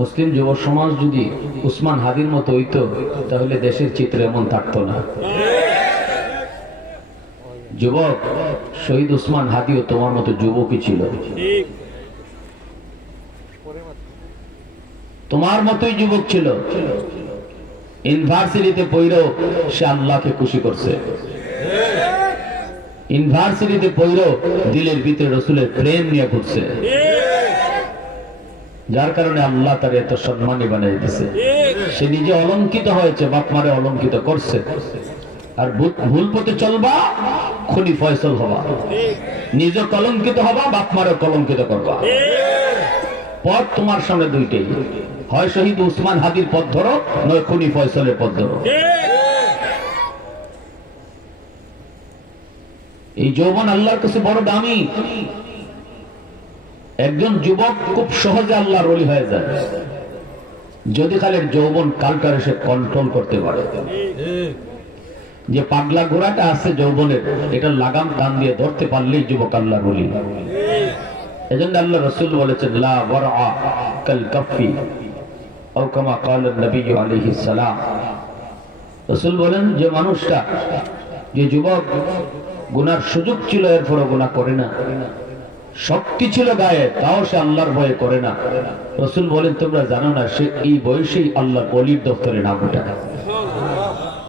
মুসলিম যুব সমাজ যদি উসমান হাদির মতো হইতো তাহলে দেশের চিত্র এমন থাকতো না। যুবক শহীদ উসমান হাদিও তোমার মতো যুবকই ছিল, তোমার মতোই যুবক ছিল। ইউনিভার্সিটিতে পড়েও সে আল্লাহকে খুশি করছে, ইউনিভার্সিটিতে পড়েও দিলের ভিতরে রসুলের প্রেম নিয়ে ঘুরছে, যার কারণে আল্লাহ তার এত সম্মানী বানিয়ে দিছে। সে নিজে অলঙ্কিত হয়েছে, বাপ মারে অলঙ্কিত করছে। আর ভুল পথে চলবা, খুনি ফয়সল হবা, নিজে কলঙ্কিত হবা, বাপ মারে কলঙ্কিত করবা। পথ তোমার সামনে দুইটাই, হয় শহীদ উসমান হাদির পথ ধরো, নয় খুনি ফয়সলের পথ ধরো। এই যৌবন আল্লাহর কাছে বড় দামি। একজন যুবক খুব সহজে আল্লাহর ওলি হয়ে যায় যদি খালি যৌবন কালটারে সে কন্ট্রোল করতে পারে। যে পাগলা ঘোড়াটা আছে যৌবনের, এটা লাগাম টান দিয়ে ধরতে পারলেই যুবক আল্লাহর ওলি। এজন্য আল্লাহ রাসূল বলেছেন, লা ওয়ারআ কাল কাফি আও কামা ক্বালা নবী আলাইহিস সালাম। রাসূল বলেন, যে মানুষটা, যে যুবক গুনার সুযোগ ছিল এরপরও গুনাহ করে না, শক্তি ছিল গায়ে তাও সে আল্লাহর ভয়ে করে না, রাসূল বলেন তোমরা জানো না সে এই বয়সেই আল্লাহর ওলির দপ্তরে নাম ওঠে।